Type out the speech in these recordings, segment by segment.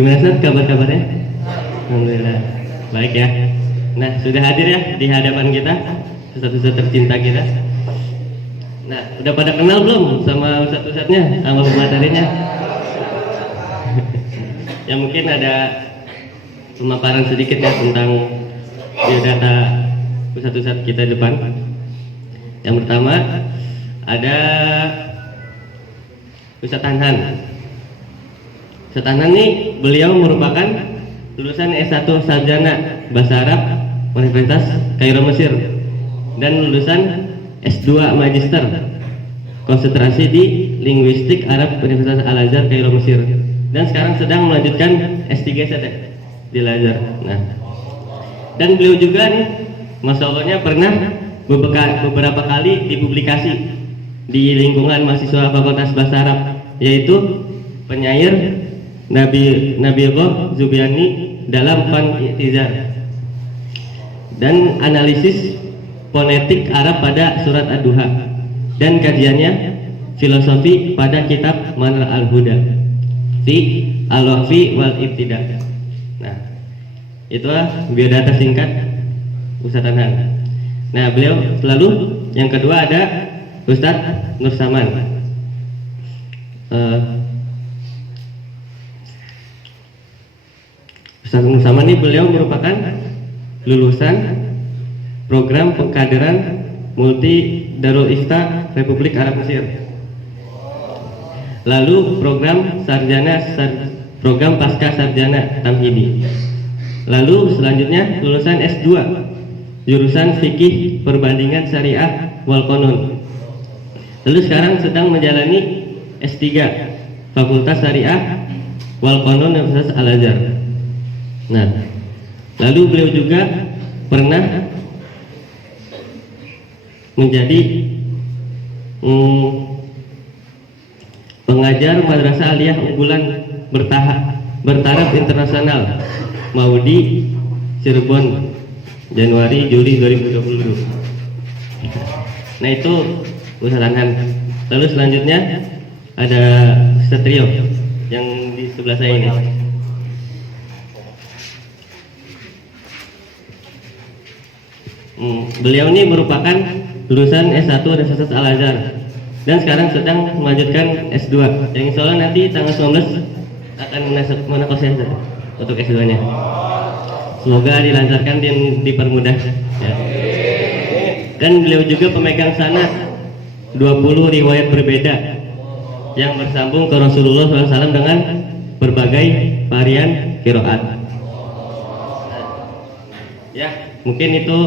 Gimana Ustaz kabar-kabarnya? Alhamdulillah baik ya. Nah, sudah hadir ya di hadapan kita ustaz-ustaz tercinta kita. Nah, udah pada kenal belum sama ustaz-ustaznya, sama pematerinya? Ya mungkin ada pemaparan sedikit ya tentang biodata ustaz-ustaz kita depan. Yang pertama ada Ustaz Hanhan. Ustaz Hanhan ini beliau merupakan lulusan S1 Sarjana Bahasa Arab Universitas Kairo Mesir dan lulusan S2 Magister konsentrasi di Linguistik Arab Universitas Al-Azhar Kairo Mesir dan sekarang sedang melanjutkan S3 di Al-Azhar. Nah, dan beliau juga nih Masya Allahnya pernah beberapa kali dipublikasi di lingkungan mahasiswa Fakultas Bahasa Arab, yaitu penyair Nabiullah Zubiani dalam Fan I'tizar dan analisis fonetik Arab pada surat Ad-Duha dan kajiannya filosofi pada kitab Manar Al-Huda fi Al-Waqfi wal Ibtida. Nah, itulah biodata singkat Ustaz Hanhan. Nah, beliau selalu yang kedua ada Ustaz Nur Saman. Ustaz Nur Saman ini beliau merupakan lulusan program pengkaderan Multi Darul Ifta Republik Arab Mesir. Lalu program pasca sarjana Tamhidi. Lalu selanjutnya lulusan S2 jurusan Fikih Perbandingan Syariah wal Qanun. Lalu sekarang sedang menjalani S3 Fakultas Syariah wal Qanun Universitas Al-Azhar. Nah, lalu beliau juga pernah menjadi pengajar Madrasah Aliyah unggulan bertaraf internasional Maudi Cirebon Januari Juli 2020. Nah, itu Ustaz Hanhan. Lalu selanjutnya ada Ustaz Trio yang di sebelah saya ini. Beliau ini merupakan lulusan S1 Universitas Al-Azhar dan sekarang sedang melanjutkan S2 yang insya Allah nanti tanggal 19 akan menekosnya untuk S2-nya. Semoga dilancarkan dan dipermudah ya. Dan beliau juga pemegang sanad 20 riwayat berbeda yang bersambung ke Rasulullah SAW dengan berbagai varian qiraat. Ya, mungkin itu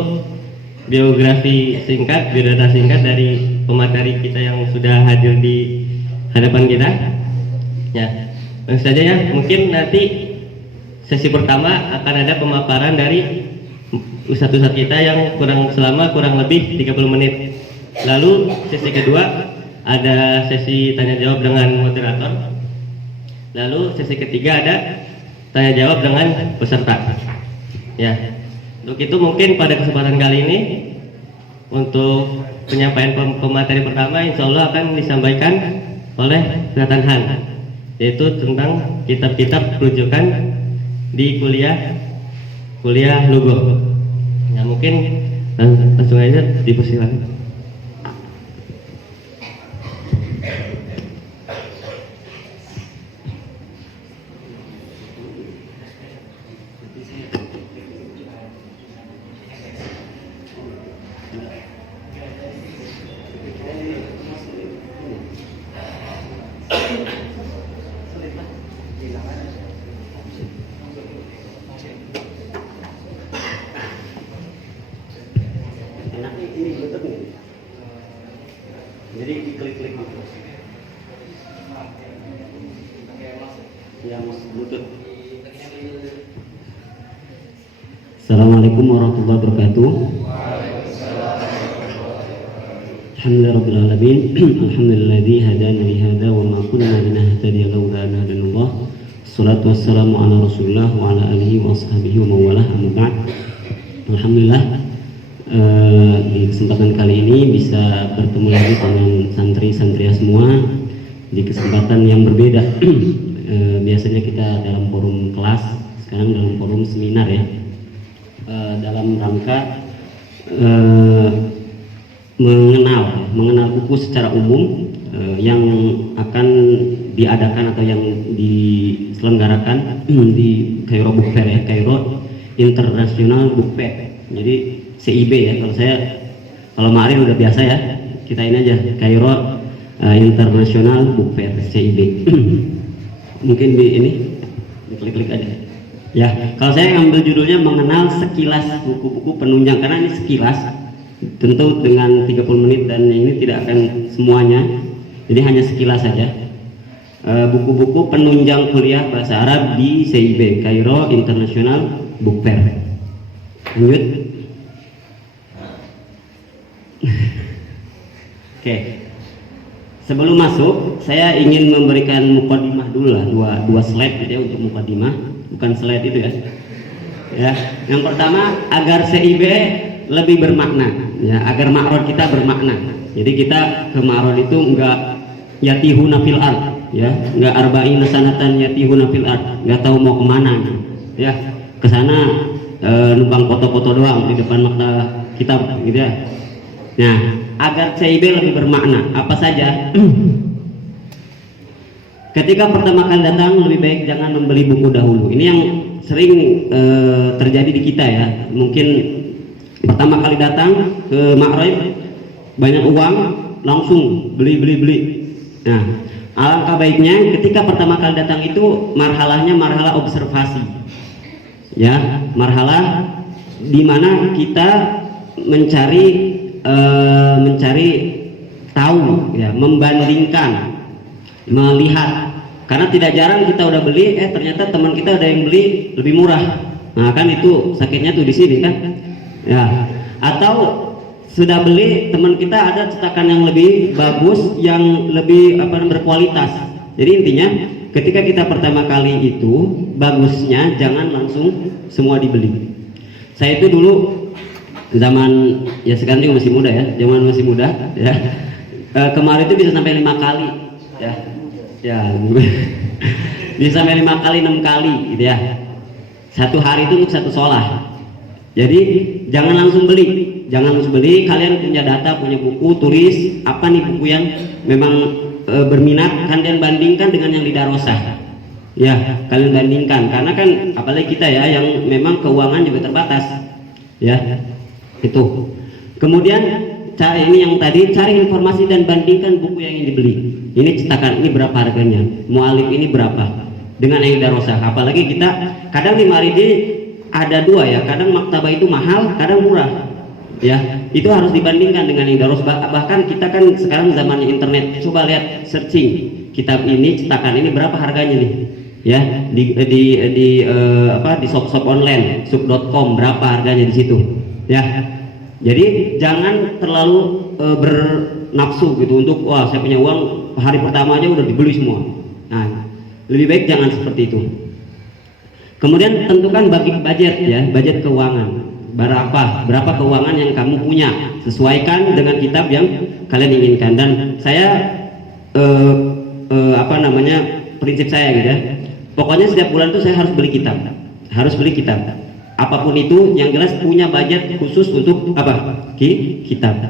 biografi singkat, biodata singkat dari pemateri kita yang sudah hadir di hadapan kita. Ya, langsung saja ya. Mungkin nanti sesi pertama akan ada pemaparan dari ustadz-ustadz kita yang kurang lebih 30 menit. Lalu sesi kedua ada sesi tanya jawab dengan moderator. Lalu sesi ketiga ada tanya jawab dengan peserta. Ya. Untuk itu mungkin pada kesempatan kali ini untuk penyampaian pemateri pertama insya Allah akan disampaikan oleh Ustaz Hanhan, yaitu tentang kitab-kitab rujukan di kuliah Lugho. Ya, mungkin langsung aja dipersilakan. Jadi klik-klik gitu. Yang Bluetooth. Assalamualaikum warahmatullahi wabarakatuh. Alhamdulillahirabbil alamin. Alhamdulilladzi hadana li hadza wa ma kunna linahtadiya laula an hadanallah. Wassalatu wassalamu ala Rasulillah wa ala alihi wa ashabihi wa mawalah. Amma ba'd. Alhamdulillah, di kesempatan kali ini bisa bertemu lagi dengan santri-santri semua di kesempatan yang berbeda biasanya kita dalam forum kelas, sekarang dalam forum seminar ya, dalam rangka mengenal buku secara umum yang akan diadakan atau yang diselenggarakan di Kairo Book Fair ya, Kairo International Book Fair. Jadi CIB ya, kalau kemarin udah biasa ya, kita ini aja Kairo International Book Fair CIB. Mungkin di ini klik-klik aja ya. Kalau saya ngambil judulnya mengenal sekilas buku-buku penunjang, karena ini sekilas, tentu dengan 30 menit dan ini tidak akan semuanya, jadi hanya sekilas saja. Buku-buku penunjang kuliah bahasa Arab di CIB, Kairo International Book Fair. Lanjut. Oke. Sebelum masuk, saya ingin memberikan mukadimah dulu lah, dua slide gitu ya untuk mukadimah, bukan slide itu ya. Ya, yang pertama agar CIB lebih bermakna, ya, agar ma'rod kita bermakna. Jadi kita ke ma'rod itu enggak yatihuna fil ard, ya, enggak arba'ina sanatan yatihuna fil ard, enggak tahu mau kemana, ya, ke sana numpang foto-foto doang di depan maktabah kitab gitu ya. Nah, agar CIB lebih bermakna, apa saja? Ketika pertama kali datang, lebih baik jangan membeli buku dahulu. Ini yang sering terjadi di kita ya. Mungkin pertama kali datang ke Ma'rib, banyak uang, langsung beli. Nah, alangkah baiknya ketika pertama kali datang itu marhalahnya marhalah observasi, ya, marhalah di mana kita mencari tahu, ya, membandingkan, melihat, karena tidak jarang kita udah beli, ternyata teman kita ada yang beli lebih murah. Nah kan itu sakitnya tuh di sini kan, ya. Atau sudah beli, teman kita ada cetakan yang lebih bagus, yang lebih berkualitas. Jadi intinya ketika kita pertama kali itu, bagusnya jangan langsung semua dibeli. Saya itu dulu zaman, ya sekarang juga masih muda ya, zaman masih muda ya, kemarin itu bisa sampai 5 kali ya bisa sampai 5 kali 6 kali gitu ya, satu hari itu untuk satu sholah. Jadi jangan langsung beli, kalian punya data, punya buku, tulis apa nih buku yang memang berminat, kalian bandingkan dengan yang di darosah ya, kalian bandingkan, karena kan apalagi kita ya yang memang keuangan juga terbatas ya. Itu. Kemudian ini yang tadi, cari informasi dan bandingkan buku yang ingin dibeli. Ini cetakan ini berapa harganya, mu'alif ini berapa dengan yang darosah. Apalagi kita kadang di Maridi ada dua ya, kadang maktabah itu mahal, kadang murah. Ya, itu harus dibandingkan dengan yang darosah. Bahkan kita kan sekarang zamannya internet, coba lihat searching kitab ini, cetakan ini berapa harganya nih. Ya, di shop-shop online, sub.com berapa harganya di situ. Ya, jadi jangan terlalu bernafsu gitu untuk wah saya punya uang hari pertama aja udah dibeli semua. Nah, lebih baik jangan seperti itu. Kemudian tentukan bagi budget ya, budget keuangan. Berapa keuangan yang kamu punya, sesuaikan dengan kitab yang kalian inginkan. Dan saya prinsip saya gitu ya. Pokoknya setiap bulan itu saya harus beli kitab. Apapun itu, yang jelas punya budget khusus untuk apa? Kitab.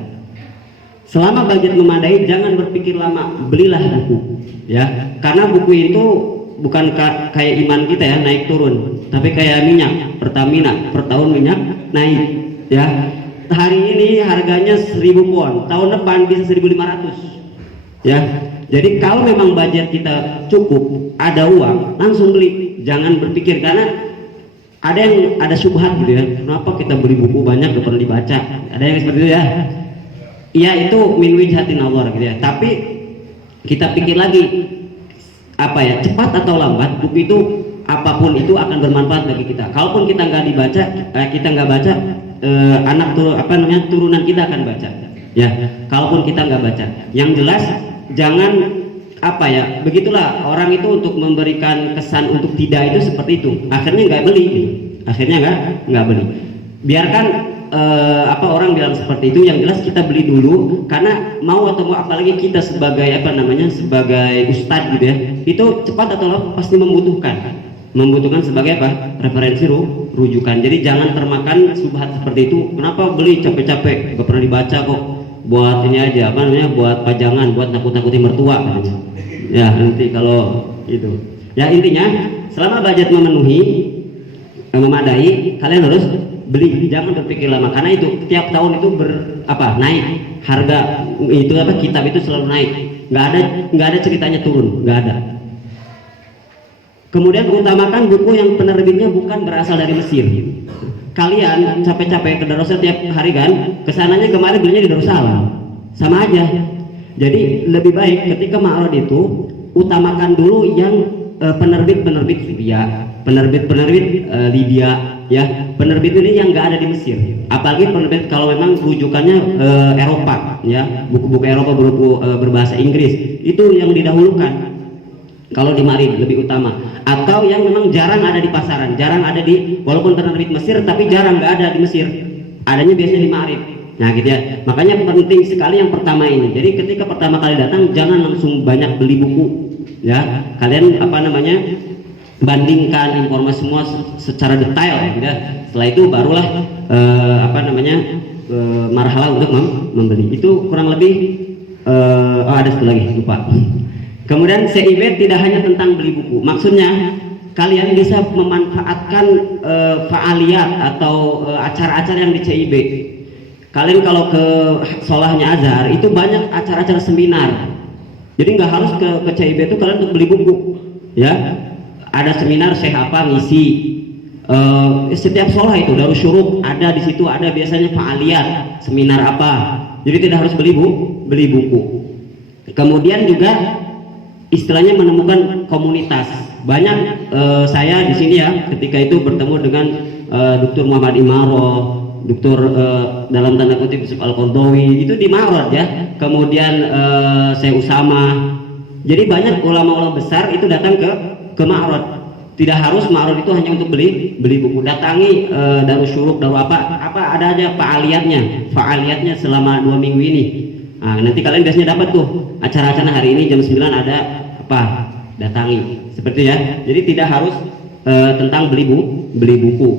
Selama budget memadai, jangan berpikir lama, belilah buku, ya. Karena buku itu bukan kayak iman kita ya, naik turun, tapi kayak minyak Pertamina, per tahun minyak naik, ya. Hari ini harganya 1000 won, tahun depan bisa 1500, ya. Jadi kalau memang budget kita cukup, ada uang, langsung beli, jangan berpikir, karena ada syubhat gitu ya, kenapa kita beli buku banyak gak pernah dibaca, ada yang seperti itu ya. Iya, itu min wijhatin Allah gitu ya, tapi kita pikir lagi cepat atau lambat buku itu apapun itu akan bermanfaat bagi kita. Kalaupun kita nggak baca, turunan kita akan baca ya. Kalaupun kita nggak baca, yang jelas jangan begitulah orang itu untuk memberikan kesan untuk tidak itu seperti itu, akhirnya nggak beli gitu. nggak beli. Biarkan orang bilang seperti itu, yang jelas kita beli dulu, karena mau atau mau, apalagi kita sebagai sebagai ustadz gitu ya, itu cepat atau pasti membutuhkan sebagai apa? Referensi rujukan. Jadi jangan termakan subhat seperti itu. Kenapa beli capek-capek? Gak pernah dibaca kok. Buat ini aja, apa namanya? Buat pajangan, buat nakut-nakutin mertua katanya. Ya nanti kalau itu. Ya intinya selama budget memadai, kalian harus beli. Jangan berpikir lama karena itu tiap tahun itu naik harga itu apa kitab itu selalu naik. Nggak ada ceritanya turun, nggak ada. Kemudian utamakan buku yang penerbitnya bukan berasal dari Mesir. Kalian capek-capek ke Darussalam tiap hari kan, kesananya kemarin belinya di Darussalam, sama aja. Jadi lebih baik ketika ma'rad itu utamakan dulu yang penerbit Libya, penerbit Libya, ya penerbit ini yang nggak ada di Mesir. Apalagi penerbit kalau memang rujukannya Eropa, ya buku-buku Eropa berbahasa Inggris itu yang didahulukan. Kalau di Ma'rib lebih utama, atau yang memang jarang ada di pasaran, jarang ada di walaupun penerbit Mesir tapi jarang nggak ada di Mesir, adanya biasanya di Ma'rib. Nah gitu ya, makanya penting sekali yang pertama ini. Jadi ketika pertama kali datang jangan langsung banyak beli buku, ya kalian bandingkan informasi semua secara detail, gitu ya. Setelah itu barulah marhalah untuk membeli. Itu kurang lebih ada satu lagi lupa. Kemudian CIB tidak hanya tentang beli buku, maksudnya kalian bisa memanfaatkan fa'aliyat atau acara-acara yang di CIB. Kalian kalau ke Solahnya Azhar itu banyak acara-acara seminar, jadi nggak harus ke CIB itu kalian untuk beli buku, ya. Ada seminar Syekh apa ngisi, setiap Solah itu Darus Syuruk ada di situ, ada biasanya fa'aliyat seminar apa, jadi tidak harus beli buku. Kemudian juga istilahnya menemukan komunitas. Banyak saya di sini ya ketika itu bertemu dengan Dr. Muhammad Imaro, Dr. dalam tanda kutip Yusuf Al-Qardawi itu di Ma'rad ya. Kemudian Syekh Usama. Jadi banyak ulama-ulama besar itu datang ke Ma'rad. Tidak harus Ma'rad itu hanya untuk beli buku. Datangi Darus Syuruk, ada aja fa'aliyatnya selama 2 minggu ini. Nah, nanti kalian biasanya dapat tuh acara-acara hari ini jam 9 ada datangi seperti ya. Jadi tidak harus tentang beli buku,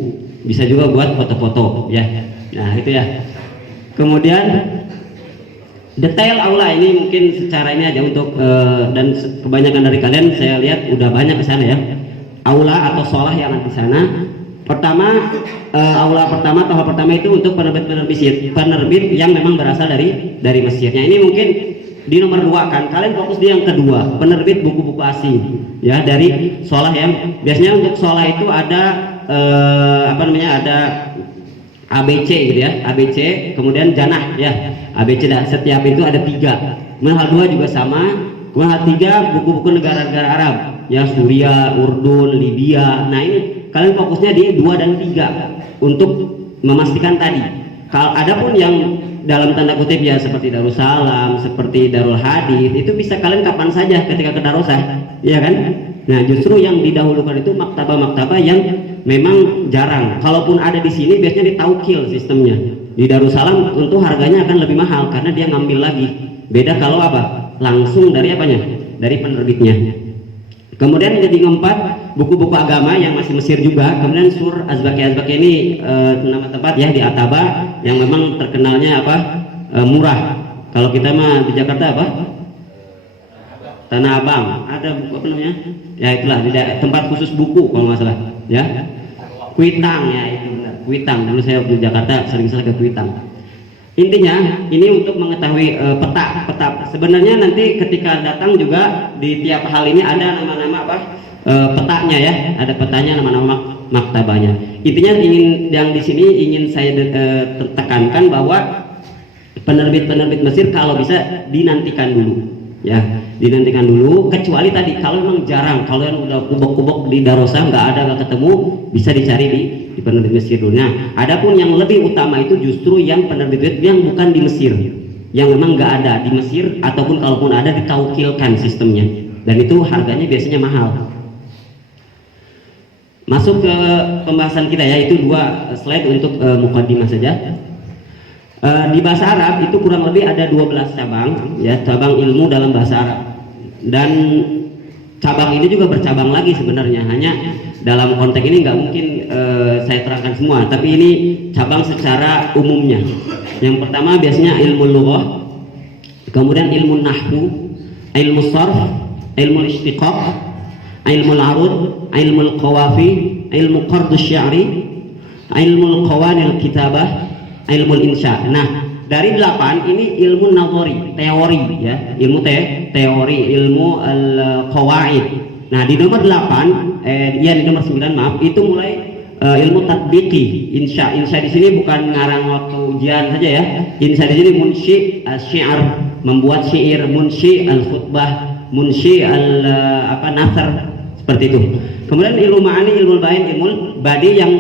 bisa juga buat foto-foto ya. Nah itu ya. Kemudian detail aula ini mungkin secara ini aja untuk dan kebanyakan dari kalian saya lihat udah banyak ke sana ya. Aula atau sholah yang ada di sana. Pertama aula pertama tahap pertama itu untuk penerbit yang memang berasal dari Mesirnya. Ini mungkin di nomor 2 kan, kalian fokus di yang kedua, penerbit buku-buku asing ya dari Sholah yang biasanya untuk Sholah itu ada ada ABC gitu ya, ABC kemudian Janah ya, ABC setiap itu ada 3. Kemudian hal 2 juga sama. Kemudian hal 3 buku-buku negara-negara Arab ya, Suriah, Urdun, Libya. Nah ini kalian fokusnya di 2 dan 3 untuk memastikan tadi. Kalau adapun yang dalam tanda kutip ya seperti Darussalam, seperti Darul Hadis itu bisa kalian kapan saja ketika ke Darussalam, ya kan? Nah justru yang didahulukan itu maktabah-maktabah yang memang jarang. Kalaupun ada di sini biasanya ditaukil sistemnya. Di Darussalam tentu harganya akan lebih mahal karena dia ngambil lagi. Beda kalau langsung dari dari penerbitnya. Kemudian yang keempat buku-buku agama yang masih Mesir juga. Kemudian Sur Azbaki ini nama tempat ya di Ataba yang memang terkenalnya murah. Kalau kita mah di Jakarta Tanah Abang ada buku ya itulah di tempat khusus buku kalau nggak salah ya. Kuitang ya itu benar, Kuitang. Dulu saya di Jakarta sering ke Kuitang. Intinya ini untuk mengetahui peta. Sebenarnya nanti ketika datang juga di tiap hal ini ada nama-nama petanya ya, ada petanya, nama-nama maktabahnya. Intinya yang di sini ingin saya tekankan bahwa penerbit Mesir kalau bisa dinantikan dulu ya, dinantikan dulu. Kecuali tadi kalau memang jarang, kalau yang udah kubok-kubok di Darussalam nggak ketemu, bisa dicari di penerbit Mesir dulu. Nah, adapun yang lebih utama itu justru yang penerbit yang bukan di Mesir, yang memang nggak ada di Mesir ataupun kalaupun ada ditaukilkan sistemnya, dan itu harganya biasanya mahal. Masuk ke pembahasan kita ya, itu 2 slide untuk mukaddimah saja. Di bahasa Arab itu kurang lebih ada 12 cabang ya, cabang ilmu dalam bahasa Arab. Dan cabang ini juga bercabang lagi sebenarnya, hanya dalam konteks ini nggak mungkin saya terangkan semua, tapi ini cabang secara umumnya. Yang pertama biasanya ilmu lughah, kemudian ilmu nahwu, ilmu sarf, ilmu istiqaq, ilmu arud, ilmu qawafi, ilmu qardus sya'ri, ilmu qawanil kitabah, ilmu insya. Nah, dari 8 ini ilmu nazari, teori ya, ilmu teori, ilmu al-qawaid. Nah, di nomor 8 di nomor 9 maaf, itu mulai ilmu tatbiqi. Insya di sini bukan ngarang waktu ujian saja ya. Insya di sini munshi al-syi'r, membuat syair, munshi al-khutbah, munshi nasr, seperti itu. Kemudian ilmu ma'ani, ilmu bayan, ilmu badi, yang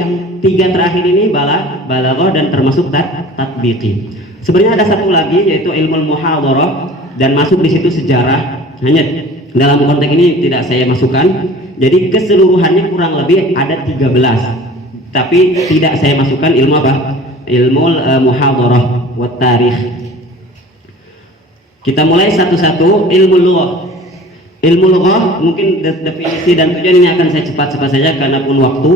3 terakhir ini balaghah dan termasuk tatbiqi. Sebenarnya ada satu lagi yaitu ilmu muhadharah, dan masuk di situ sejarah. Hanya dalam konteks ini tidak saya masukkan. Jadi keseluruhannya kurang lebih ada 13. Tapi tidak saya masukkan ilmu apa? Ilmu muhadharah wa tarikh. Kita mulai satu-satu. Ilmu lughah. Ilmu lughah mungkin definisi dan tujuan ini akan saya cepat-cepat saja karena pun waktu.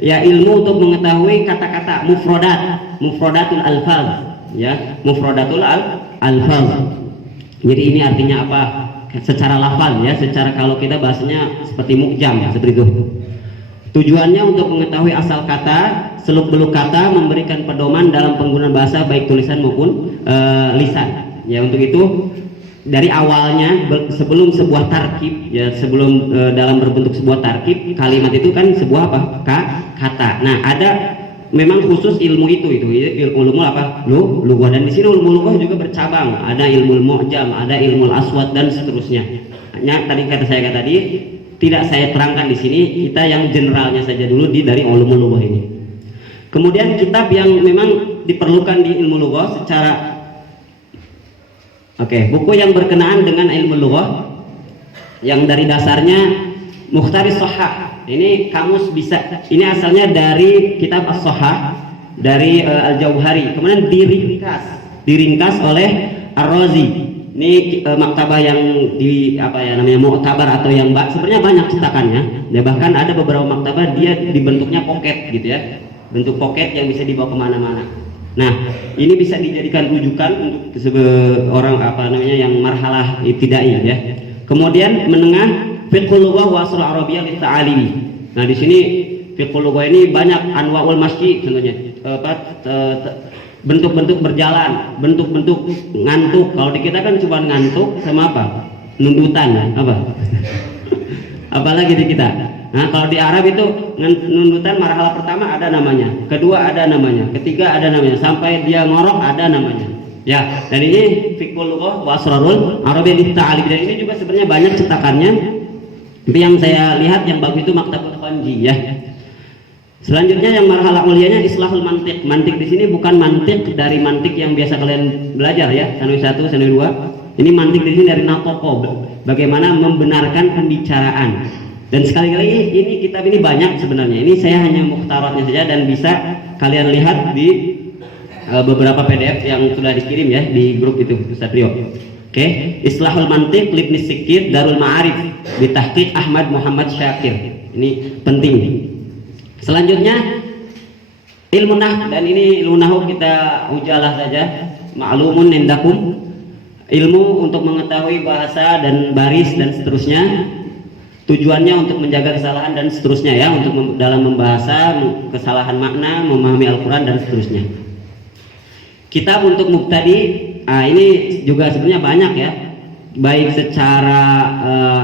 Ya, ilmu untuk mengetahui kata-kata mufradatul alfaz. Ya, mufradatul alfaz. Jadi ini artinya apa? Secara lafal ya, secara kalau kita bahasanya seperti mukjam ya, seperti itu. Tujuannya untuk mengetahui asal kata, seluk-beluk kata, memberikan pedoman dalam penggunaan bahasa baik tulisan maupun lisan. Ya, untuk itu dari awalnya sebelum sebuah tarkib ya, sebelum dalam berbentuk sebuah tarkib, kalimat itu kan sebuah apa? Kata. Nah, ada memang khusus ilmu itu ilmu apa? Lughah. Dan di sini ilmu lughah juga bercabang. Ada ilmu mu'jam, ada ilmu aswad dan seterusnya. Hanya tadi tadi tidak saya terangkan di sini, kita yang generalnya saja dulu dari ilmu lughah ini. Kemudian kitab yang memang diperlukan di ilmu lughah secara buku yang berkenaan dengan ilmu lughah yang dari dasarnya Mukhtaris Shahah. Ini kamus bisa, ini asalnya dari kitab As-Shahah dari Al-Jauhari, kemudian diringkas oleh Ar-Razi. Ini maktabah yang namanya mu'tabar atau yang sebenarnya banyak cetakannya. Ya, bahkan ada beberapa maktabah dia dibentuknya pocket gitu ya, bentuk pocket yang bisa dibawa kemana-mana. Nah, ini bisa dijadikan rujukan untuk orang yang marhalah ibtidai ya. Kemudian menengah fiqhul lughah wa asrul arabiyyah lit-ta'alimi. Nah, di sini fiqhul lughah ini banyak anwaul masyi, contohnya bentuk-bentuk berjalan, bentuk-bentuk ngantuk. Kalau di kita kan cuma ngantuk sama apa? Nundutan apa? Apalagi di kita. Nah, kalau di Arab itu nundutan marhalah pertama ada namanya, kedua ada namanya, ketiga ada namanya, sampai dia ngorok ada namanya. Ya, dan ini fiqhul lughah wa asrarul arabiyyah lit-ta'alimi. Dan ini juga sebenarnya banyak cetakannya. Tapi yang saya lihat yang bagus itu Maktabul Khanji ya. Selanjutnya yang marhalah mulianya islahul mantiq. Mantiq di sini bukan mantiq dari mantiq yang biasa kalian belajar ya, sanwi 1, sanwi 2. Ini mantiq di sini dari natoko, bagaimana membenarkan pembicaraan. Dan sekali lagi ini kitab ini banyak sebenarnya. Ini saya hanya mukhtaratnya saja dan bisa kalian lihat di beberapa PDF yang sudah dikirim ya di grup itu Ustaz Rio. Islahul Mantiq Ibnu Sikit Darul Ma'arif bitahqiq Ahmad Muhammad Syakir. Ini penting. Selanjutnya ilmu nahwu, dan ini ilmu nahwu kita ujalah saja, ma'lumun indakum, ilmu untuk mengetahui bahasa dan baris dan seterusnya. Tujuannya untuk menjaga kesalahan dan seterusnya ya, untuk dalam membahasa kesalahan makna, memahami Al-Quran dan seterusnya. Kitab untuk mubtadi, ini juga sebenarnya banyak ya, baik secara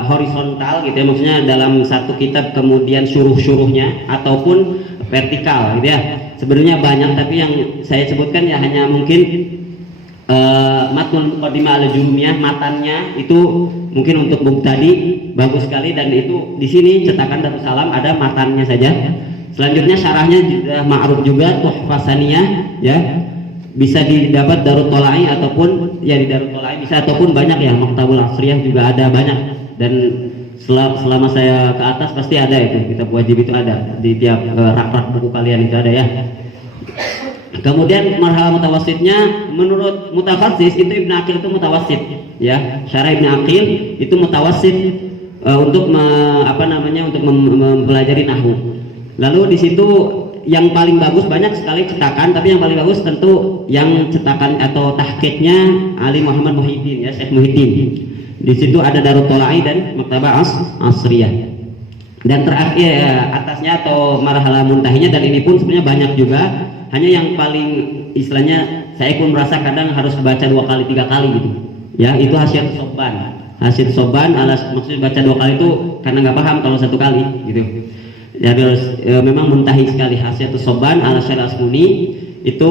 horizontal gitu ya, maksudnya dalam satu kitab kemudian syuruh-syuruhnya ataupun vertikal gitu ya. Sebenarnya banyak, tapi yang saya sebutkan ya hanya mungkin matnul muqaddimah al-jurumiyah, matannya itu mungkin untuk mubtadi bagus sekali, dan itu di sini cetakan Darussalam ada matannya saja. Selanjutnya syarahnya juga ma'ruf juga, Tuhfah Saniyah ya, bisa didapat Darut Tolai ataupun ya di Darut Tolai bisa, ataupun banyak ya Maktabul Asriyah juga ada banyak. Dan selama saya ke atas pasti ada itu, kitab wajib itu ada di tiap rak-rak buku kalian itu ada ya. Kemudian marhalah mutawassitnya menurut mutafassis itu Ibnu Aqil itu mutawassit ya, syarah Ibnu Aqil itu mutawassit untuk mempelajari nahwu. Lalu di situ yang paling bagus, banyak sekali cetakan, tapi yang paling bagus tentu yang cetakan atau tahqiqnya Ali Muhammad Muhyiddin, ya, Syekh Muhyiddin. Di situ ada Darut Tolai dan Maktabah Asriyah. Dan terakhir ya, atasnya atau marhala muntahinya, dan ini pun sebenarnya banyak juga. Hanya yang paling istilahnya saya pun merasa kadang harus baca 2 kali 3 kali gitu. Ya, itu Hasyiat Soban. Hasyiat Soban maksudnya baca 2 kali itu karena nggak paham kalau 1 kali gitu. Ya, harus memang muntahi sekali. Hasyiatus Soban ala Syarah Asmuni itu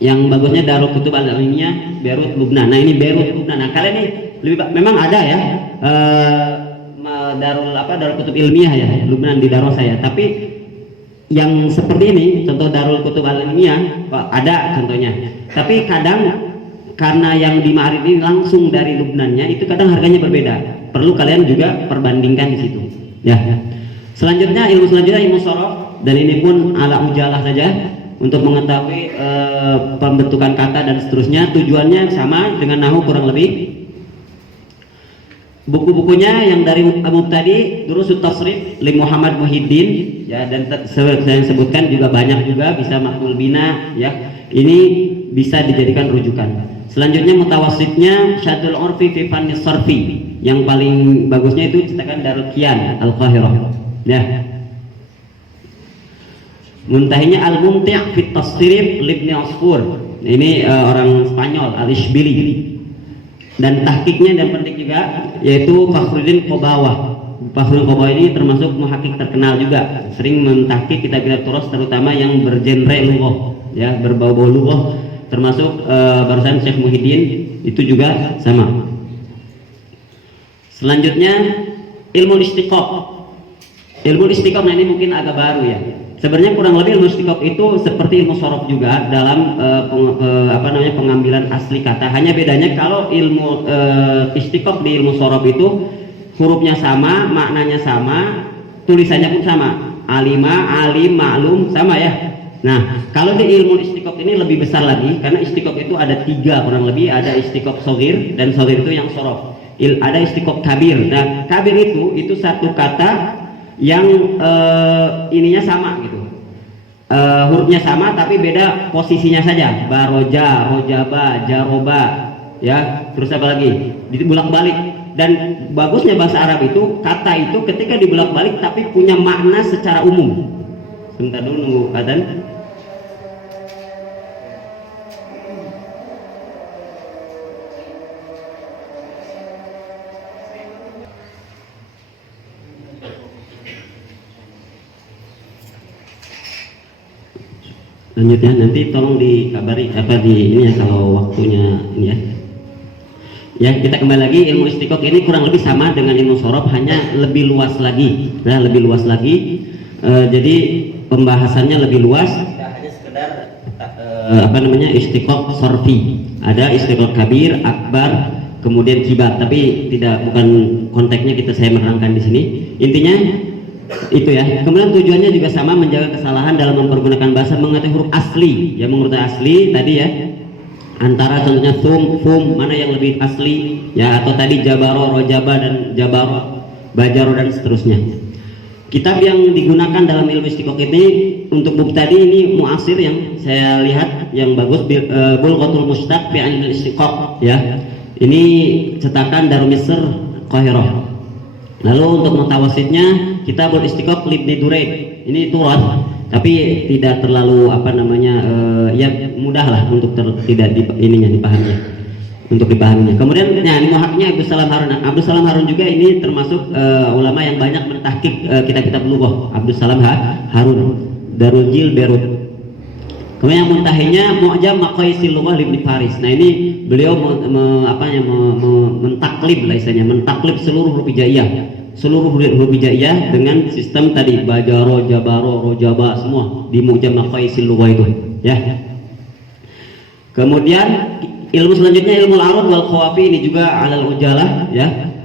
yang bagusnya Darul Kutub Al-Ilmiyah Beirut Lubnan. Nah, ini Beirut Lubnan. Nah, kalian ini memang ada ya Darul Kutub Ilmiah ya Lubnan di Darul saya. Tapi yang seperti ini contoh Darul Kutub Al-Ilmiyah ada contohnya. Tapi kadang karena yang di Ma'arif ini langsung dari Lubnannya, itu kadang harganya berbeda. Perlu kalian juga perbandingkan di situ. Ya. Selanjutnya ilmu shorof, dan ini pun ala ujalah saja untuk mengetahui pembentukan kata dan seterusnya. Tujuannya sama dengan nahwu kurang lebih. Buku-bukunya yang dari Mubtadi, Durusut Tasrif li Muhammad Muhyiddin, ya, dan saya sebutkan juga banyak juga, bisa Mahmul Bina, ya. Ini bisa dijadikan rujukan. Selanjutnya mutawassitnya Syadul Urfi fi Fannis Sarfi. Yang paling bagusnya itu cetakan Darul Kian Al-Qahirah. Ya. Muntahinya Al-Mumti' fi Tasrif Ibnu Asfur. Ini orang Spanyol, Al-Ishbili. Dan tahqiqnya dan penting juga yaitu Fakhruddin Qobawah. Fakhruddin Qobawah ini termasuk muhakkik terkenal juga, sering mentahqiq kitab-kitab turas terutama yang bergenre lughah, ya, berbau-bau lughah, termasuk barusan Syekh Muhyiddin itu juga sama. Selanjutnya ilmu istiqaq. Ilmu istiqaq, nah ini mungkin agak baru ya. Sebenarnya kurang lebih ilmu istiqaq itu seperti ilmu shorof juga dalam pengambilan asli kata. Hanya bedanya kalau ilmu istiqaq di ilmu shorof itu hurufnya sama, maknanya sama, tulisannya pun sama. Alima, alim, ma'lum, sama ya. Nah, kalau di ilmu istiqaq ini lebih besar lagi, karena istiqaq itu ada 3 kurang lebih. Ada istiqaq shogir, dan shogir itu yang shorof. Ada istiqaq kabir. Nah, kabir itu satu kata yang ininya sama gitu, hurufnya sama tapi beda posisinya saja. Baroja, rojaba, jaroba, ya, terus apa lagi, dibulak-balik. Dan bagusnya bahasa Arab itu kata itu ketika dibulak-balik tapi punya makna secara umum. Sebentar dulu nunggu adzan. Lanjutnya nanti tolong dikabari ini ya kalau waktunya ini ya. Ya, kita kembali lagi, ilmu istiqaq ini kurang lebih sama dengan ilmu shorof, hanya lebih luas lagi. Nah, lebih luas lagi. Jadi pembahasannya lebih luas. Tidak hanya sekedar istiqaq sorfi. Ada istiqaq kabir, akbar, kemudian kibar. Tapi bukan konteksnya saya menerangkan di sini. Intinya itu ya. Kemudian tujuannya juga sama, menjaga kesalahan dalam mempergunakan bahasa, mengetahui huruf asli, ya, mengurut asli tadi ya, antara contohnya fum, mana yang lebih asli, ya, atau tadi jabaro, rojaba, dan jabaro, bajaro, dan seterusnya. Kitab yang digunakan dalam ilmu istiqaq ini untuk mubtadi ini muasir yang saya lihat yang bagus, Bulghatul Mushtaq fi Ilmil Istiqaq, ya. Ini cetakan Darul Misr Qahirah. Lalu untuk mutawassitnya Kitabul Istiqaq Ibnu Duraid. Ini turas, tapi tidak terlalu ya mudah lah untuk dipahaminya. Untuk dipahaminya. Kemudian ini muhakkiknya Abdus Salam Harun. Abdus Salam Harun juga ini termasuk ulama yang banyak mentahqiq kitab-kitab lughah. Abdus Salam Harun, Darul Jil Beirut. Kemudian yang muntahinya Mu'jam Maqayisil Lughah Ibnu Faris. Nah, ini beliau mentaklib lah istilahnya, mentaklib seluruh huruf hijaiyah dengan sistem tadi bajaro, jabaro, rojaba, semua di Mu'jam Maqayisil Lughah itu, ya. Kemudian ilmu selanjutnya ilmu al-arud wal khawafi, ini juga alal ujalah, ya.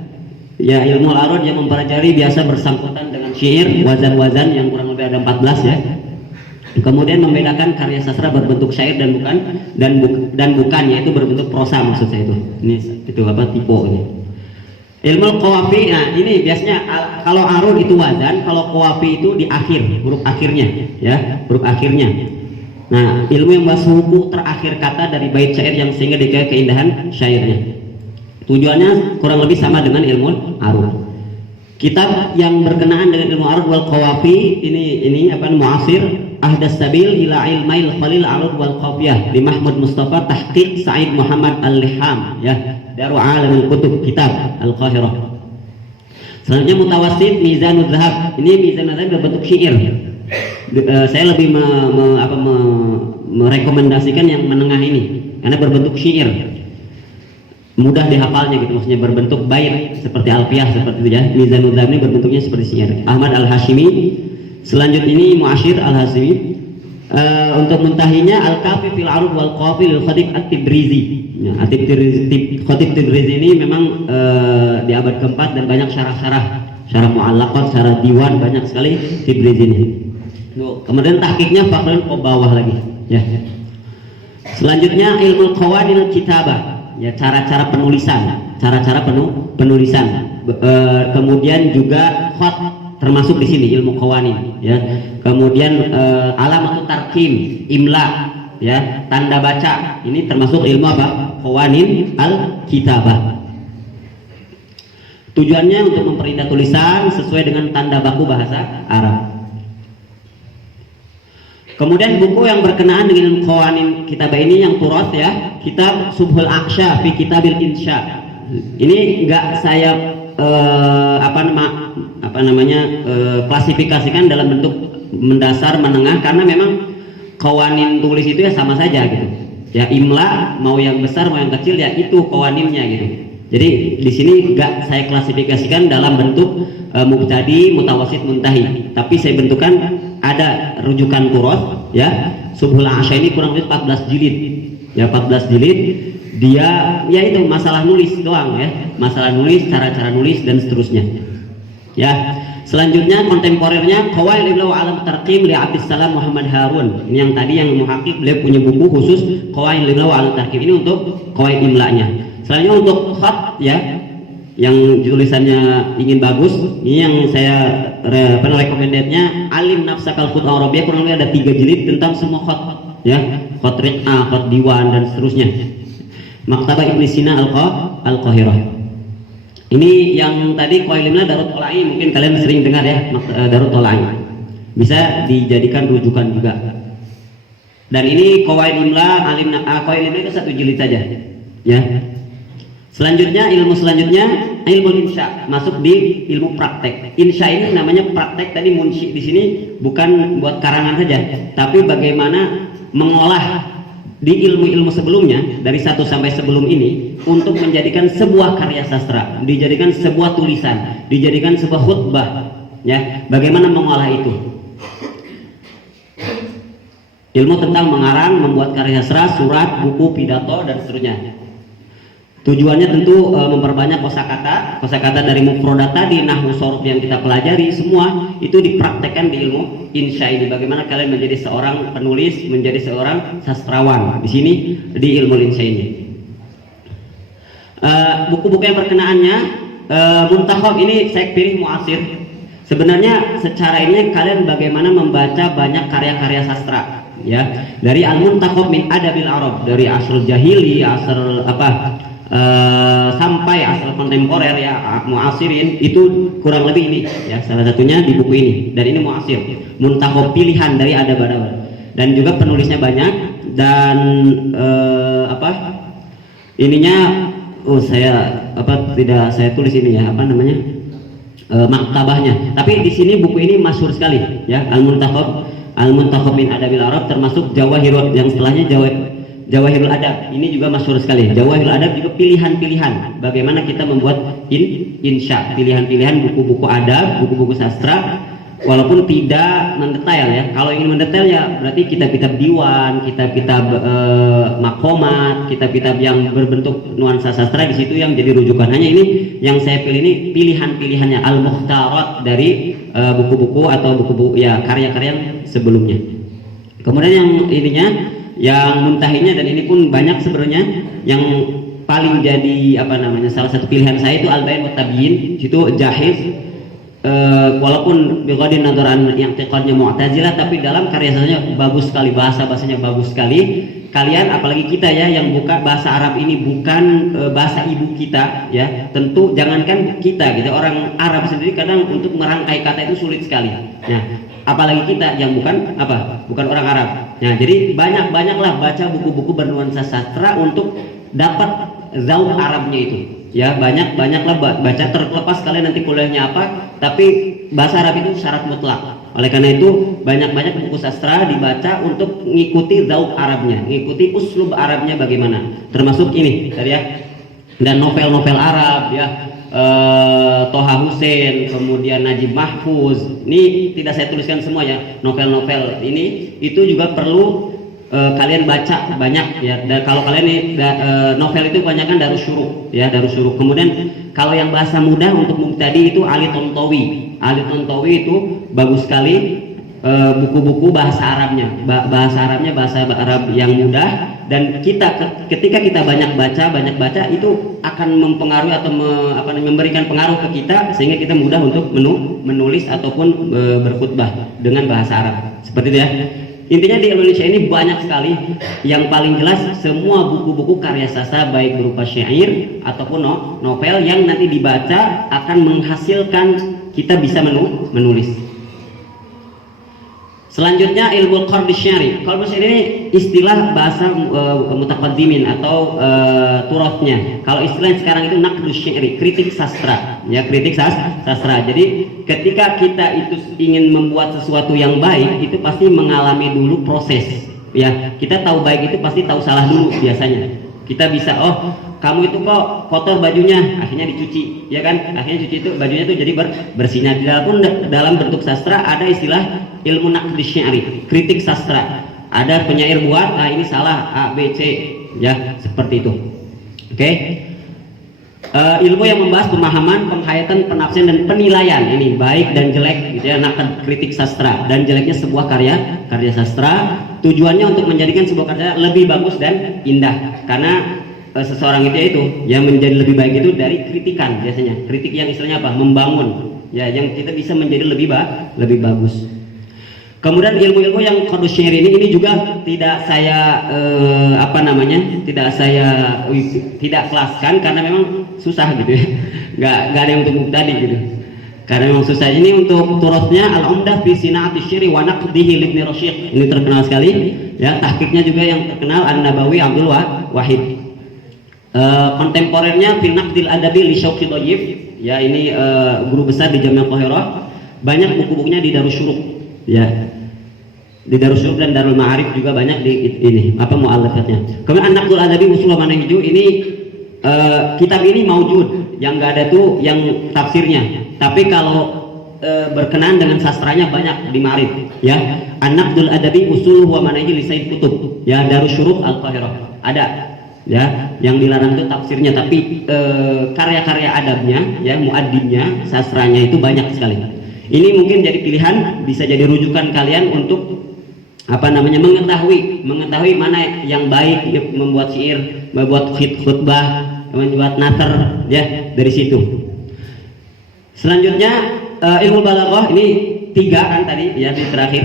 Ya, ilmu al-arud yang mempelajari biasa bersangkutan dengan syair, wazan-wazan yang kurang lebih ada 14 ya. Kemudian membedakan karya sastra berbentuk syair dan bukan, yaitu berbentuk prosa, maksud saya itu. Ini itu tipe ini. Ilmu qawafi, nah ini biasanya kalau arud itu wazan, kalau qawafi itu di akhir, huruf akhirnya, ya, huruf akhirnya. Nah, ilmu yang bahas hukum terakhir kata dari bait syair yang sehingga dikaya keindahan syairnya. Tujuannya kurang lebih sama dengan ilmu arud. Kitab yang berkenaan dengan ilmu arud wal qawafi ini apa muasir ahdas sabil ila ilmail khalil arud wal qafiyah di Mahmud Mustafa tahqiq Said Muhammad Al-Liham, ya. Daru Alamul Kutub Kitab Al-Qahirah. Selanjutnya mutawassit Mizanul Zahab. Ini Mizanul Zahab berbentuk syair. Saya lebih merekomendasikan yang menengah ini karena berbentuk syair. Mudah dihafalnya gitu, maksudnya berbentuk bait seperti alfiyah seperti itu ya. Mizanul Zahab ini berbentuknya seperti syair. Ahmad Al-Hashimi. Selanjutnya ini Mu'asyir Al-Hashimi. Untuk muntahinya Al-Kafi fil Arud wal Qafi lil Khatib At-Tibrizi. Ya, Khatib Tibrizi ini memang di abad keempat dan banyak syarah mu'allaqat, syarah diwan, banyak sekali Tibrizi ini. Kemudian tahqiqnya Fakhrul Qobawah lagi, ya. Selanjutnya ilmu qawanil kitabah, ya, cara-cara penulisan, penulisan. Kemudian juga khat termasuk di sini ilmu qawanin, ya. Kemudian alamatul tarkim, imla, ya, tanda baca. Ini termasuk ilmu apa? Qawanin al-kitabah. Tujuannya untuk memperindah tulisan sesuai dengan tanda baku bahasa Arab. Kemudian buku yang berkenaan dengan qawanin kitabah ini yang turas, ya, kitab Subhul Aksha fi Kitabil Insya. Ini enggak saya klasifikasikan dalam bentuk mendasar menengah karena memang qawanin tulis itu ya sama saja gitu. Ya, imla mau yang besar mau yang kecil ya itu qawaninnya gitu. Jadi di sini enggak saya klasifikasikan dalam bentuk mubtadi, mutawasit, muntahi. Tapi saya bentukkan ada rujukan turas, ya. Subhul Aksha ini kurang lebih 14 jilid. Ya, 14 jilid. Dia ya itu masalah nulis doang, ya. Masalah nulis, cara-cara nulis dan seterusnya. Ya. Selanjutnya kontemporernya Qawaid Ibnu Alam Tarqim li Abdissalam Muhammad Harun. Ini yang tadi yang muhaqqiq, beliau punya buku khusus Qawaid Ibnu Alam Tarqim. Ini untuk qawaid imlanya. Selanjutnya untuk khat, ya, yang tulisannya ingin bagus, ini yang saya rekomendasinya Alim Nafsakal Khut Arabiyah, kurang lebih ada 3 jilid tentang semua khat, ya, khat riq'ah, khat diwan dan seterusnya. Maktabah Ibnu Sina Al-Qahirah. Ini yang tadi Qailimna Darut Tolai, mungkin kalian sering dengar ya, Darut Tolai. Bisa dijadikan rujukan juga. Dan ini Qawaid Imla, Qawaid Imla itu 1 jilid saja, ya. Selanjutnya ilmu insya, masuk di ilmu praktek. Insya ini namanya praktek, tadi munshi di sini bukan buat karangan saja, tapi bagaimana mengolah di ilmu-ilmu sebelumnya dari 1 sampai sebelum ini untuk menjadikan sebuah karya sastra, dijadikan sebuah tulisan, dijadikan sebuah khutbah, ya. Bagaimana mengolah itu? Ilmu tentang mengarang, membuat karya sastra, surat, buku, pidato dan seterusnya. Tujuannya tentu memperbanyak kosakata dari mufrodat tadi, nahwu sorf yang kita pelajari, semua itu dipraktekkan di ilmu insya ini. Bagaimana kalian menjadi seorang penulis, menjadi seorang sastrawan di sini di ilmu insya ini. Buku-buku yang berkenaannya Muntakhab ini saya pilih muasir. Sebenarnya secara ini kalian bagaimana membaca banyak karya-karya sastra, ya, dari Al-Muntakhab min Adabil Arab, dari asr jahili, asr sampai asal kontemporer, ya, muasirin, itu kurang lebih ini, ya, salah satunya di buku ini. Dan ini muasir, muntakhab pilihan dari adab-adab, dan juga penulisnya banyak. Dan ininya tidak saya tulis ini, ya, maktabahnya. Tapi di sini buku ini masyhur sekali, ya, Al-Muntakhab min Adabil Arab, termasuk Jawahirul yang setelahnya Jawahirul Adab. Ini juga masyhur sekali. Jawahirul Adab juga pilihan-pilihan bagaimana kita membuat insya, pilihan-pilihan buku-buku adab, buku-buku sastra, walaupun tidak mendetail, ya. Kalau ingin mendetail, ya, berarti kitab-kitab diwan, kitab-kitab makomat, kitab-kitab yang berbentuk nuansa sastra, di situ yang jadi rujukan. Hanya ini yang saya pilih, ini pilihan-pilihannya, al-mukhtarat dari buku-buku atau buku-buku, ya, karya-karya sebelumnya. Kemudian yang ininya, yang muntahinya, dan ini pun banyak sebenarnya, yang paling jadi apa namanya salah satu pilihan saya itu Al-Bayan wa Tabyin, itu Jahiz. Walaupun biqadin nazaran yang tekannya Mu'tazilah, tapi dalam karya sastra bagus sekali, bahasanya bagus sekali. Kalian apalagi kita ya yang buka bahasa Arab ini bukan bahasa ibu kita ya, tentu jangankan kita gitu, orang Arab sendiri kadang untuk merangkai kata itu sulit sekali. Nah, apalagi kita yang bukan orang Arab. Nah, jadi banyaklah baca buku-buku bernuansa sastra untuk dapat zauk Arabnya itu. Ya, banyaklah baca, terlepas kalian nanti kuliahnya apa, tapi bahasa Arab itu syarat mutlak. Oleh karena itu banyak buku sastra dibaca untuk mengikuti zauk Arabnya, mengikuti uslub Arabnya bagaimana. Termasuk ini tadi ya, dan novel-novel Arab ya, Toha Hussein, kemudian Najib Mahfuz. Ini tidak saya tuliskan semua ya, novel-novel ini itu juga perlu kalian baca banyak ya. Dan kalau kalian novel itu kebanyakan Darus Syuruk ya, Darus Syuruk. Kemudian kalau yang bahasa mudah untuk mubtadi itu Ali Tontowi itu bagus sekali, buku-buku bahasa Arabnya, bahasa Arab yang mudah. Dan ketika kita banyak baca itu akan mempengaruhi atau memberikan pengaruh ke kita, sehingga kita mudah untuk menulis ataupun berkhutbah dengan bahasa Arab seperti itu ya. Intinya di Indonesia ini banyak sekali. Yang paling jelas semua buku-buku karya sastra baik berupa syair ataupun novel yang nanti dibaca akan menghasilkan kita bisa menulis. Selanjutnya ilmu Qardi Syari. Qardi Syari ini istilah bahasa mutaqaddimin atau turafnya. Kalau istilah sekarang itu naqdu syari, kritik sastra. Ya, kritik sastra. Jadi ketika kita itu ingin membuat sesuatu yang baik, itu pasti mengalami dulu proses. Ya, kita tahu baik itu pasti tahu salah dulu biasanya. Kita bisa, oh kamu itu kok kotor bajunya, akhirnya dicuci, ya kan? Akhirnya cuci itu bajunya itu jadi bersihnya. Dalam bentuk sastra ada istilah ilmu naqdi syari, kritik sastra. Ada penyair buat, ini salah A, B, C, ya seperti itu. Oke. Ilmu yang membahas pemahaman, penghayatan, penafsiran dan penilaian ini baik dan jelek, gitu ya, naqd kritik sastra dan jeleknya sebuah karya sastra. Tujuannya untuk menjadikan sebuah karya lebih bagus dan indah, karena seseorang itu yang menjadi lebih baik itu dari kritikan biasanya. Kritik yang istilahnya apa? Membangun, ya, yang kita bisa menjadi lebih bagus. Kemudian ilmu-ilmu yang Qardu Syari ini juga tidak saya tidak kelaskan karena memang susah gitu ya. Nggak ada yang untuk tadi gitu. Karena memang susah. Ini untuk turasnya Al-Umdah fi Sina'ati Syiri wa Naqdihi Ibnu Rasyid. Ini terkenal sekali ya. Tahqiqnya juga yang terkenal An-Nabawi Abdul Wahid. Kontemporernya fi Naqdil Adabi li Syauqi Thayyib. Ya, ini guru besar di Jami'ah Qahirah. Banyak buku-bukunya di Darus Syuruk. Ya. Di Darus Syuruk dan Darul Ma'arif juga banyak di ini mu'allafatnya. Kemudian An-Naqdul Adabi Usul wa Manahiju ini kitab ini maujud, yang enggak ada tuh yang tafsirnya. Tapi kalau berkenaan dengan sastranya banyak di Ma'arif ya. An-Naqdul Adabi Usul wa Manahiju li Said Kutub. Ya, Darus Syuruk Al-Qahirah. Ada ya, yang dilarang itu tafsirnya, tapi karya-karya adabnya ya, muaddibnya, sastranya itu banyak sekali. Ini mungkin jadi pilihan, bisa jadi rujukan kalian untuk mengetahui mana yang baik membuat syair, membuat khutbah, membuat nathar ya, dari situ. Selanjutnya ilmu balaghah ini 3 kan tadi ya, di terakhir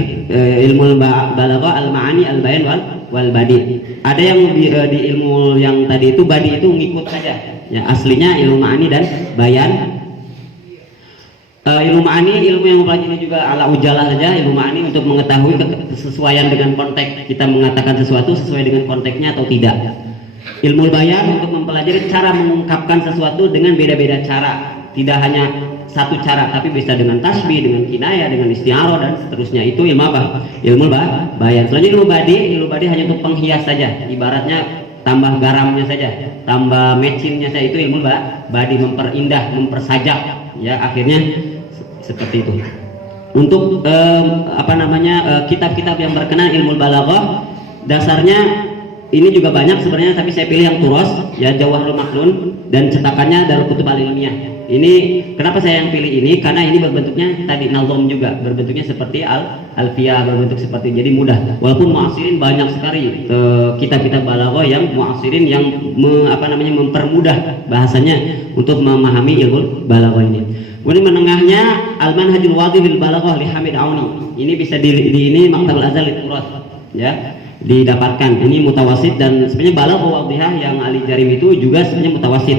ilmu balaghah al-ma'ani, al-bayan wal badi. Ada yang di ilmu yang tadi itu badi itu ngikut saja ya, aslinya ilmu ma'ani dan bayan. Ilmu ma'ani, ilmu yang mempelajari juga ala ujalah saja. Ilmu ma'ani untuk mengetahui kesesuaian dengan konteks, kita mengatakan sesuatu sesuai dengan konteksnya atau tidak. Ilmu bayan untuk mempelajari cara mengungkapkan sesuatu dengan beda-beda cara, tidak hanya satu cara, tapi bisa dengan tasbih, dengan kinayah, dengan isti'arah dan seterusnya. Itu ilmu apa? Ilmu bayan. Selanjutnya ilmu badi hanya untuk penghias saja, ibaratnya tambah garamnya saja, tambah mecinnya saja. Itu ilmu badi, memperindah, mempersajak ya, akhirnya seperti itu. Untuk kitab-kitab yang berkenaan ilmu balaghah, dasarnya ini juga banyak sebenarnya, tapi saya pilih yang Turos, ya, Jawahirul Maknun, dan cetakannya Darul Kutub Al-Ilmiyah. Ini kenapa saya yang pilih ini? Karena ini berbentuknya tadi nazom juga, berbentuknya seperti alfiyah, berbentuk seperti, jadi mudah. Walaupun muasirin banyak sekali kitab-kitab balaghah yang muasirin yang mempermudah bahasanya untuk memahami ilmu balaghah ini. Kemudian menengahnya Al-Manhajul Wadih lil Balaghah li Hamid Auni. Ini bisa ini Maktabul Azhar Turas, ya, didapatkan. Ini mutawasid, dan sebenarnya Balaghah Wadihah yang Ali Jarim itu juga sebenarnya mutawasid,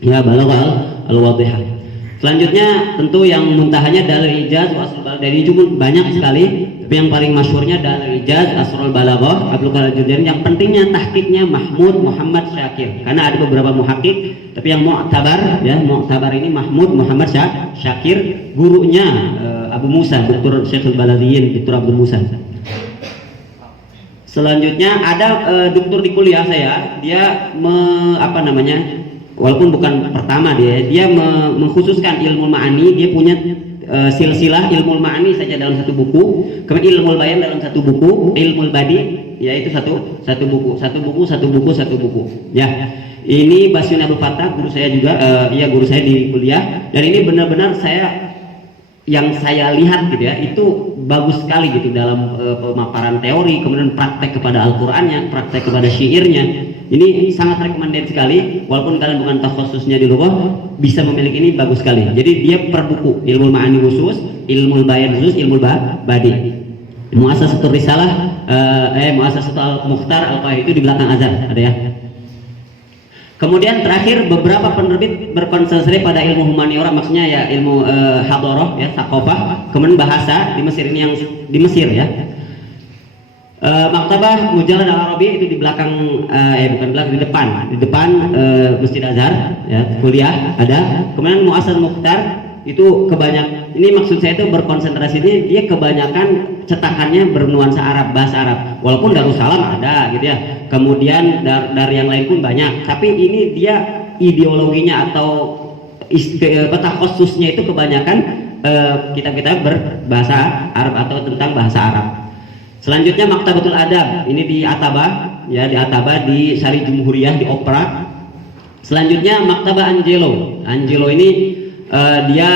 ya, Balaghah Al-Wadihah. Selanjutnya tentu yang muntahanya Dalil Ijaz wa Asrul Balaghah. Dari cuma banyak sekali, tapi yang paling masyhurnya Dalil Ijaz Asrul Balaghah Abdul Qadir Al-Jurjani, yang pentingnya tahqiqnya Mahmud Muhammad Syakir. Karena ada beberapa muhakkik, tapi yang mu'tabar, ya, mu'tabar ini Mahmud Muhammad Syakir, gurunya Abu Musa, Dr. Syekhul Baladiyin, Dr. Abdul Musa. Selanjutnya ada dokter di kuliah saya, dia walaupun bukan pertama, dia mengkhususkan ilmu ma'ani. Dia punya silsilah ilmu ma'ani saja dalam satu buku, kemudian ilmu bayan dalam satu buku, ilmu badi, yaitu satu buku. Ya, ini Basyun Abdul Fattah, guru saya juga, guru saya di kuliah, dan ini benar-benar yang saya lihat gitu ya, itu bagus sekali gitu dalam pemaparan teori, kemudian praktek kepada Al-Qur'annya, praktek kepada syairnya. Ini sangat recommended sekali, walaupun kalian bukan takhasusnya di lughah, bisa memiliki ini bagus sekali. Jadi dia per buku, ilmu ma'ani khusus, ilmu bayan khusus, ilmu badi. Muassasatul Risalah, Muassasatul Al-Mukhtar Al-Qahir itu di belakang azan, ada ya. Kemudian terakhir beberapa penerbit berkonsentrasi pada ilmu humaniora, maksudnya ya ilmu hadharah, ya, thaqafah, kemudian bahasa di Mesir, ini yang di Mesir, ya. Maktabah Mujallad Al-Arabi itu di belakang, bukan belakang, di depan Masjid Azhar, ya, kuliah ada. Kemudian Muassasatul Mukhtar itu ini maksud saya itu berkonsentrasinya, dia kebanyakan cetakannya bernuansa Arab, bahasa Arab. Walaupun Darussalam ada gitu ya, kemudian dari yang lain pun banyak, tapi ini dia ideologinya atau khususnya itu kebanyakan kitab-kitab berbahasa Arab atau tentang bahasa Arab. Selanjutnya Maktabatul Adab, ini di Ataba, ya, di Sari Jumhuriyah di Opera. Selanjutnya Maktabah Angelo ini dia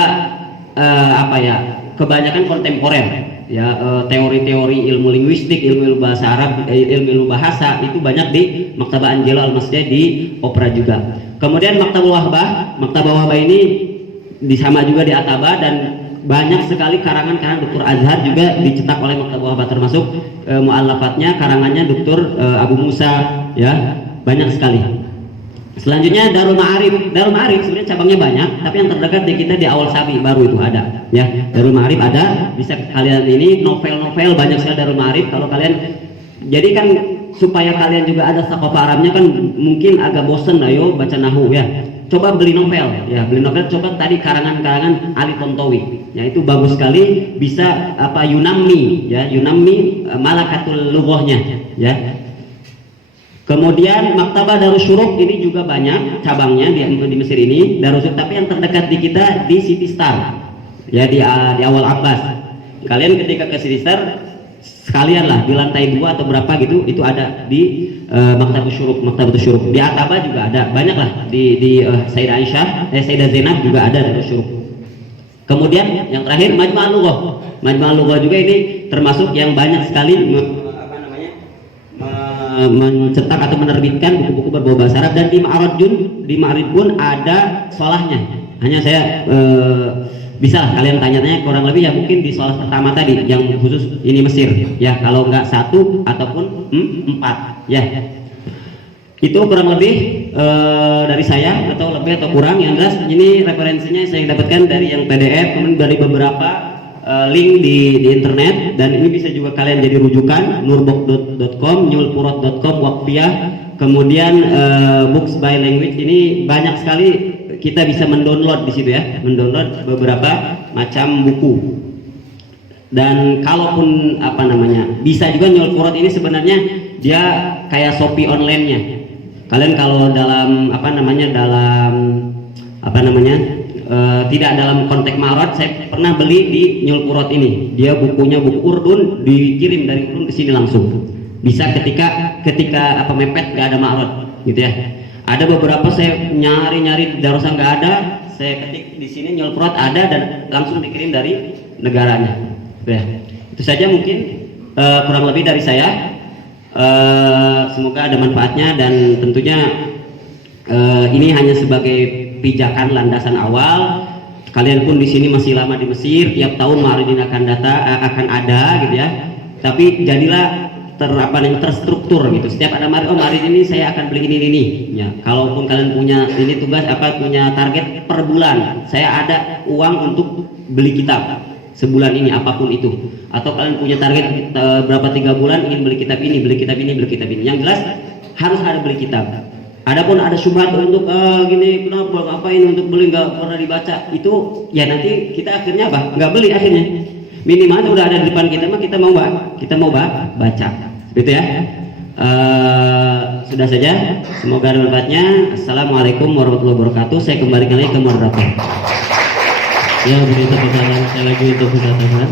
kebanyakan kontemporer, ya, teori-teori ilmu linguistik, ilmu bahasa Arab, ilmu bahasa itu banyak di Maktabah Angelo Al-Masjid di Opera juga. Kemudian Maktabah Wahbah ini sama juga di Ataba, dan banyak sekali karangan-karangan Dr. Azhar juga dicetak oleh Maktabah Wahbah, termasuk mu'allafatnya, karangannya Dr. Abu Musa, ya, banyak sekali. Selanjutnya Darul Ma'arif sebenarnya cabangnya banyak, tapi yang terdekat di kita di Awal Sabi baru itu ada, ya. Darul Ma'arif ada, bisa kalian ini novel-novel banyak sekali Darul Ma'arif. Kalau kalian, jadi kan supaya kalian juga ada thaqafah Arabnya, kan mungkin agak bosen ayo baca nahwu, ya. Coba beli novel, coba tadi karangan-karangan Ali Tontowi, ya, itu bagus sekali, bisa yunammi malakatul lughahnya, ya. Kemudian Maktabah Darussyuruk ini juga banyak cabangnya di Mesir ini, Darussyuruk, tapi yang terdekat di kita di City Star, ya, di Awal Abbas. Kalian ketika ke City Star sekalian lah di lantai 2 atau berapa gitu, itu ada di Maktabah Syuruk. Di Ataba juga ada, banyak lah di Sayyidah Zainab juga ada Darussyuruk. Kemudian yang terakhir Majma'ul Lughah juga ini termasuk yang banyak sekali mencetak atau menerbitkan buku-buku berbau bahasa Arab. Dan di Ma'rij pun ada sholahnya. Hanya saya bisa lah kalian tanya-tanya kurang lebih, ya, mungkin di sholah pertama tadi yang khusus ini Mesir, ya, kalau nggak 1 ataupun 4, ya. Itu kurang lebih dari saya, atau lebih atau kurang. Yang jelas ini referensinya saya dapatkan dari yang PDF, kemudian dari beberapa link di internet, dan ini bisa juga kalian jadi rujukan, nurbok.com, nyulpurot.com, Waqfiyah, kemudian books by language. Ini banyak sekali kita bisa mendownload di situ, ya, mendownload beberapa macam buku. Dan kalaupun bisa juga Nyulpurot ini sebenarnya dia kayak Shopee online-nya. Kalian kalau dalam tidak dalam konteks Ma'raj, saya pernah beli di Nyulpurot ini. Dia bukunya buku Urdun, dikirim dari Urdun ke sini langsung. Bisa ketika apa mepet nggak ada ma'rad gitu ya. Ada beberapa saya nyari darussa nggak ada, saya ketik di sini nyolprot ada dan langsung dikirim dari negaranya. Gitu ya. Itu saja mungkin kurang lebih dari saya. Semoga ada manfaatnya dan tentunya ini hanya sebagai pijakan landasan awal. Kalian pun di sini masih lama di Mesir, tiap tahun Ma'rad ini akan ada gitu ya. Tapi jadilah terstruktur gitu. Setiap ada Ma'rad ini saya akan beli ini ya. Kalaupun kalian punya ini tugas punya target per bulan, saya ada uang untuk beli kitab sebulan ini apapun itu. Atau kalian punya target berapa 3 bulan ingin beli kitab ini. Yang jelas harus ada beli kitab. Adapun ada syubhat untuk gini kenapa ngapain untuk beli nggak pernah dibaca, itu ya nanti kita akhirnya nggak beli akhirnya. Minimal udah ada di depan kita mah kita mau baca gitu ya. Sudah saja, semoga ada manfaatnya. Assalamualaikum warahmatullahi wabarakatuh. Saya kembalikan lagi ke moderator. Ya, beri tepuk tangan sekali lagi untuk Ustaz Hasan.